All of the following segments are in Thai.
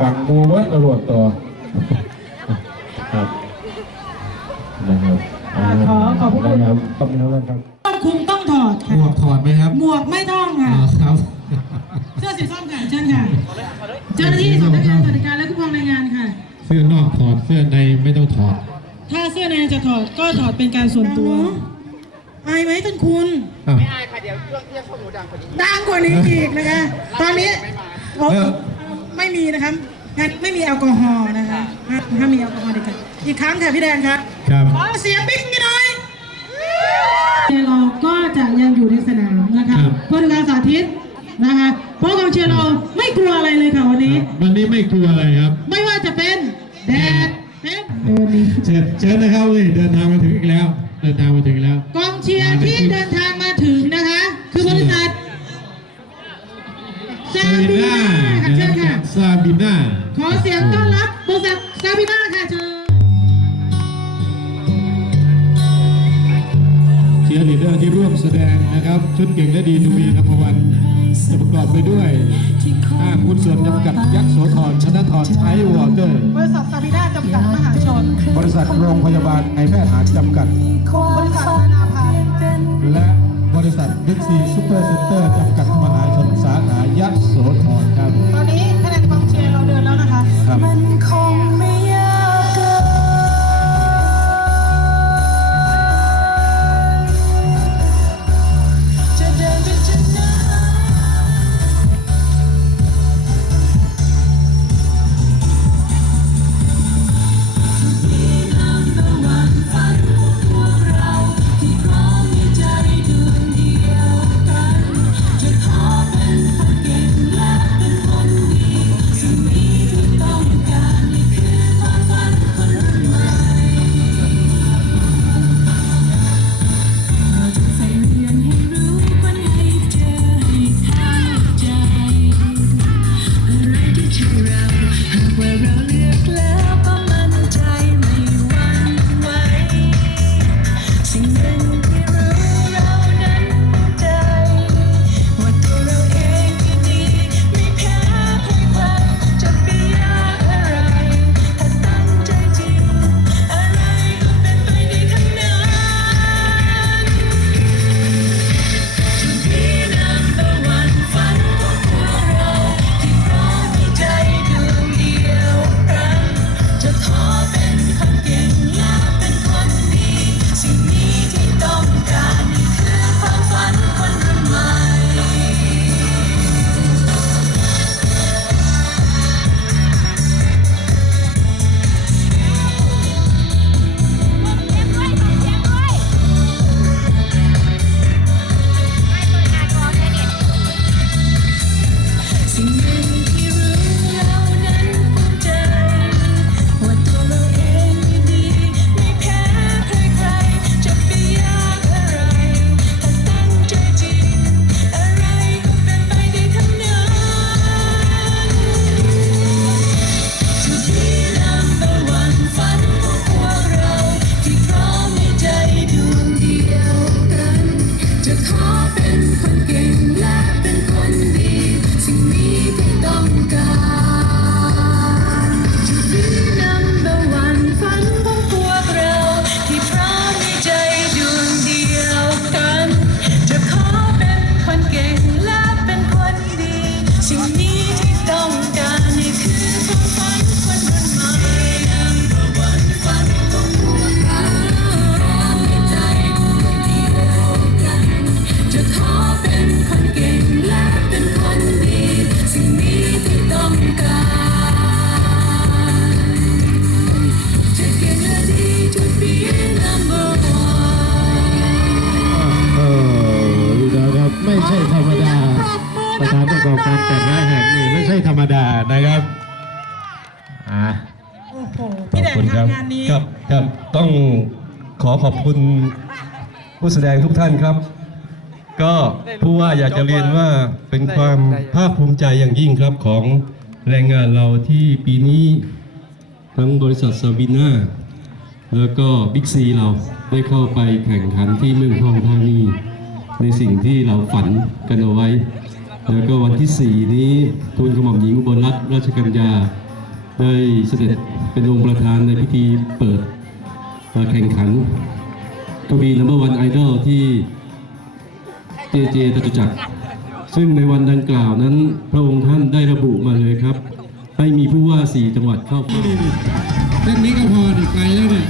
บังมูเวัดตำรวจต่อครับนะครับอ่าขอขอบพระคุณนะครับขอบคุณครับครับต้องคุมต้องถอดหค่ะมวกถอดไหมครับหมวกไม่ต้องอ๋ค่ะอครับเสื้อสีส้มค่ะเชิญค่ะเจ้าหน้าที่สำนักงานสวัสดิการและคุ้มครองแรงงานค่ะ เสื้อนอกถอดเสื้อในไม่ต้องถอด ถ้าเสื้อในจะถอดก็ถอดเป็นการส่วนตัวอายไหมท่านคุณอ้าวดังกว่านี้อีกนะคะ ตอนนี้เราเออไม่มีนะคะงานไม่มีแอลกอฮอล์นะคะห้ามห้ามมีแอลกอฮอล์เด็ดขาดอีกครั้งค่ะพี่แดงครับครับ ขอเสียงปิ๊งกันหน่อยเราก็จะยังอยู่ในสนามนะคะเพื่อการสาธิตนะคะเพราะกองเชียร์เราไม่กลัวอะไรเลยค่ะวันนี้ วันนี้ไม่กลัวอะไรครับ ไม่ว่าจะเป็นแดดเต็มเดินนี้เชิญเชิญนะครับเว้ยเดินทางมาถึงอีกแล้ว เดินทางมาถึงอีกแล้วกองเชียร์ที่เดินทางมาถึงนะคะ คือบริษัทซาซาบิบีน่านา ค่ะเชิญค่ะ ซาบิน่าขอเสียงต้อนรับบริษัทซาบีนาค่ะเชิญเชียร์ลีดเดอร์ที่ร่วมแสดงนะครับ ชุดเก่งและดีทวีนภวันจะประกอบไปด้วยห้างหุ้นส่วนจำกัดยักษ์โสธรชนะธรไอวอเตอร์บริษัทซาบีนาจำกัดมหาชน บริษัทโรงพยาบาลไอแพทย์หารจำกัดบริษัทนาพันธ์และบริษัทบิ๊กซีซูเปอร์เซ็นเตอร์จำกัดมหาชน สาขายักษ์โสธรครับ ตอนนี้คะแนนกองเชียร์เราเดินแล้วนะคะครับ Fence, ถานประกอบการแต่ละแห่งนี่ไม่ใช่ธรรมดานะครับอ่าโอบโหพี่แดครับครับต้องขอขอบคุณผู้แสดงทุกท่านครับ ก็ผู้ว่าอยากจะเรียนว่าเป็นความภาคภูมิใจอย่างยิ่งครับของแรงงานเราที่ปีนี้ทั้งบริษัทซาบิน่าแล้วก็บิ๊กซีเราได้เข้าไปแข่งขันที่เมืองทองธานีในสิ่งที่เราฝันกันเอาไว้ แล้วก็วันที่ 4 นี้ทูลกระหม่อมหญิงอุบลรัตนราชกัญญาได้เสด็จเป็นองค์ประธานในพิธีเปิดแข่งขันกบีนัมเบอร์วันไอดอลที่เจเจตจุจักร ซึ่งในวันดังกล่าวนั้น พระองค์ท่านได้ระบุมาเลยครับ ให้มีผู้ว่าสี่จังหวัดเข้าเส้นนี้ก็พอไกลแล้วเนี่ย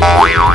โ